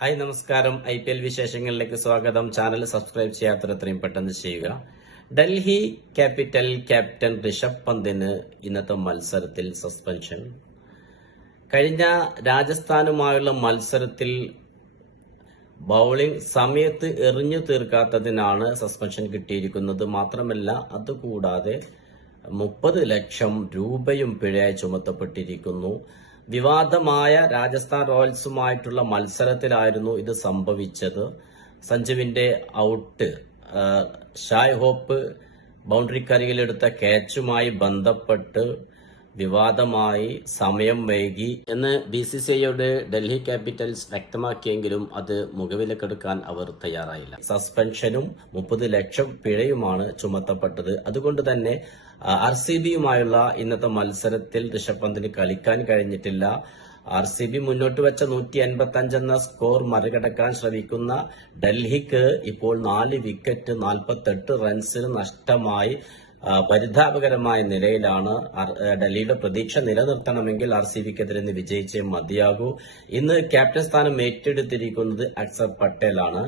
Hi നമസ്കാരം. IPL വിശേഷങ്ങളിലേക്ക് സ്വാഗതം. ചാനൽ സബ്സ്ക്രൈബ് ചെയ്യാത്തവർ എത്രയും പെട്ടെന്ന് ചെയ്യുക. ഡൽഹി ക്യാപിറ്റൽ ക്യാപ്റ്റൻ ഋഷഭ് പന്തിന് ഇന്നത്തെ മത്സരത്തിൽ സസ്പെൻഷൻ. കഴിഞ്ഞ രാജസ്ഥാനുമായുള്ള മത്സരത്തിൽ ബൌളിംഗ് സമയത്ത് എറിഞ്ഞു തീർക്കാത്തതിനാണ് സസ്പെൻഷൻ കിട്ടിയിരിക്കുന്നത്. മാത്രമല്ല അതുകൂടാതെ 30 ലക്ഷം രൂപയും പിഴയായി ചുമത്തപ്പെട്ടിരിക്കുന്നു. വിവാദമായ രാജസ്ഥാൻ റോയൽസുമായിട്ടുള്ള മത്സരത്തിലായിരുന്നു ഇത് സംഭവിച്ചത്. സഞ്ജുവിന്റെ ഔട്ട്, ഷായ് ഹോപ്പ് ബൗണ്ടറിക്കരികിലെടുത്ത ക്യാച്ചുമായി ബന്ധപ്പെട്ട് വിവാദമായി സമയം വൈകി എന്ന് BCCIയോട് ഡൽഹി ക്യാപിറ്റൽസ് വ്യക്തമാക്കിയെങ്കിലും അത് മുഖവിലക്കെടുക്കാൻ അവർ തയ്യാറായില്ല. സസ്പെൻഷനും 30 ലക്ഷം പിഴയുമാണ് ചുമത്തപ്പെട്ടത്. അതുകൊണ്ട് തന്നെ RCBയുമായുള്ള ഇന്നത്തെ മത്സരത്തിൽ ഋഷഭ് പന്തിന് കളിക്കാൻ കഴിഞ്ഞിട്ടില്ല. RCB മുന്നോട്ട് വെച്ച 185 എന്ന സ്കോർ മറികടക്കാൻ ശ്രമിക്കുന്ന ഡൽഹിക്ക് ഇപ്പോൾ 4 വിക്കറ്റ് 48 റൺസിന് നഷ്ടമായി പരിതാപകരമായ നിലയിലാണ്. ഡൽഹിയുടെ പ്രതീക്ഷ നിലനിർത്തണമെങ്കിൽ RCBക്കെതിരെ വിജയിച്ചേ മതിയാകൂ. ഇന്ന് ക്യാപ്റ്റൻ സ്ഥാനം ഏറ്റെടുത്തിരിക്കുന്നത് അക്സർ പട്ടേലാണ്.